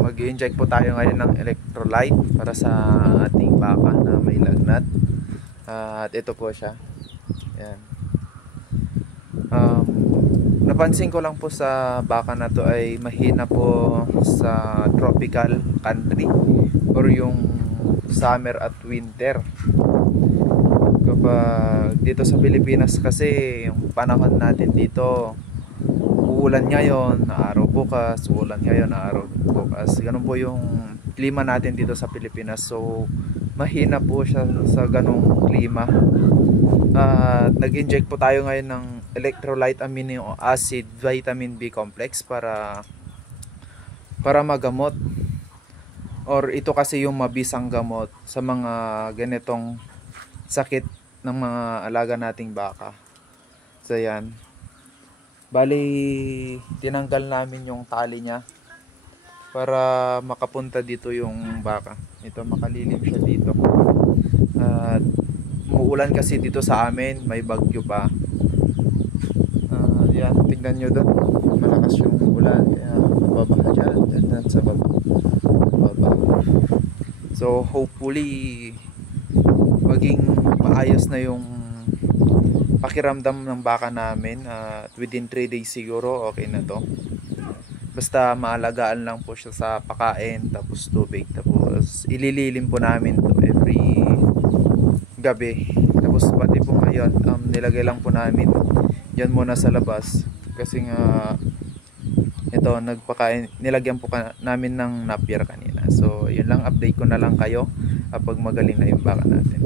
Mag-inject po tayo ngayon ng electrolyte para sa ating baka na may lagnat. At ito po siya. Yan. Napansin ko lang po sa baka na to ay mahina po sa tropical country or yung summer at winter. Kapag dito sa Pilipinas kasi yung panahon natin dito, uulan ngayon, araw bukas, uulan ngayon, araw bukas. Ganun po yung klima natin dito sa Pilipinas. So mahina po siya sa ganung klima. Nag-inject po tayo ngayon ng electrolyte amino acid vitamin B complex para magamot, or ito kasi yung mabisang gamot sa mga ganitong sakit ng mga alaga nating baka. So yan, bali tinanggal namin yung tali niya para makapunta dito yung baka. Ito, makalilim siya dito. At umuulan kasi dito sa amin, may bagyo pa. Yan, tingnan nyo doon, malakas yung ulan, kaya mababaha dyan sa baba. So hopefully maging maayos na yung pakiramdam ng baka namin. Within 3 days siguro okay na to. Basta maalagaan lang po siya sa pakain, tapos tubig, tapos ilililim po namin to every gabi. Tapos pati po ngayon, nilagay lang po namin yan muna sa labas kasi nga ito, nilagyan po namin ng napier kanina. So yun lang, update ko na lang kayo kapag magaling na yung baka natin.